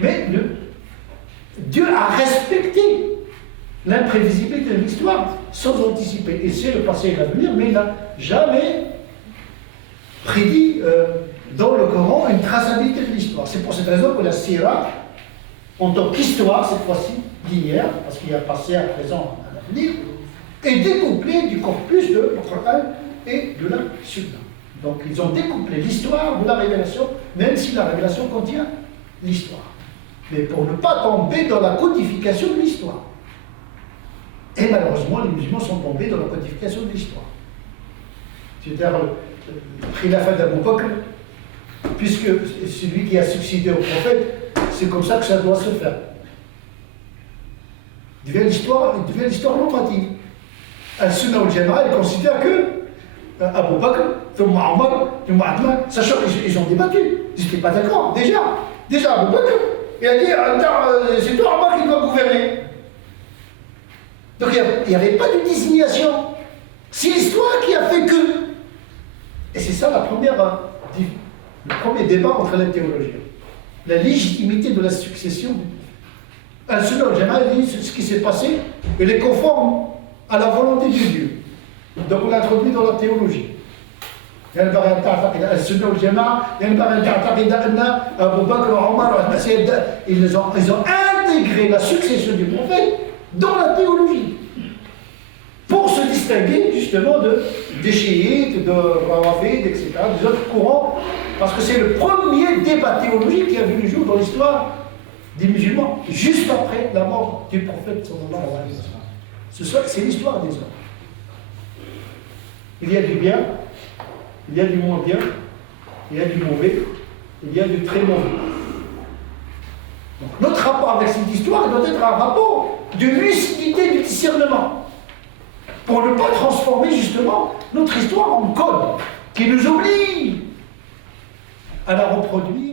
Mais Dieu a respecté l'imprévisibilité de l'histoire sans anticiper. Et c'est le passé et l'avenir, mais il n'a jamais prédit dans le Coran une traçabilité de l'histoire. C'est pour cette raison que la Sira, en tant qu'histoire, cette fois-ci, d'hier, parce qu'il y a passé, à présent, à l'avenir, est découplée du corpus de Coran et de la Sunna. Donc ils ont découplé l'histoire de la révélation, même si la révélation contient l'histoire. Mais pour ne pas tomber dans la codification de l'histoire. Et malheureusement, les musulmans sont tombés dans la codification de l'histoire. C'est-à-dire, le khilafat d'Abu Bakr, puisque celui qui a succédé au prophète, c'est comme ça que ça doit se faire. Il devient l'histoire normative. Al-Sunnah wal-Jama'a, elle considère que Abu Bakr, Thumma Omar, Thumma Uthman, sachant qu'ils ont débattu, ils n'étaient pas d'accord. Déjà Abu Bakr, il a dit c'est toi Omar qui doit gouverner. Donc il n'y avait pas de désignation. C'est l'histoire qui a fait que. Et c'est ça le premier débat entre les théologiens. La légitimité de la succession. Al-Sunnah wal-Jama'a dit ce qui s'est passé, il est conforme à la volonté de Dieu. Donc on l'introduit dans la théologie. السنة والجماعة ينبغي أن تعتقد أن أبو بكر وعمر وعثمان ils ont intégré la succession du prophète dans la théologie pour se distinguer justement des chiites, de Rawafid, etc., des autres courants, parce que c'est le premier débat théologique qui a vu le jour dans l'histoire des musulmans, juste après la mort du prophète sallallahu alayhi wa sallam. C'est l'histoire des hommes. Il y a du bien, il y a du moins bien, il y a du mauvais, il y a du très mauvais. Donc, notre rapport avec cette histoire doit être un rapport de lucidité, du discernement, pour ne pas transformer justement notre histoire en code qui nous oblige à la reproduire.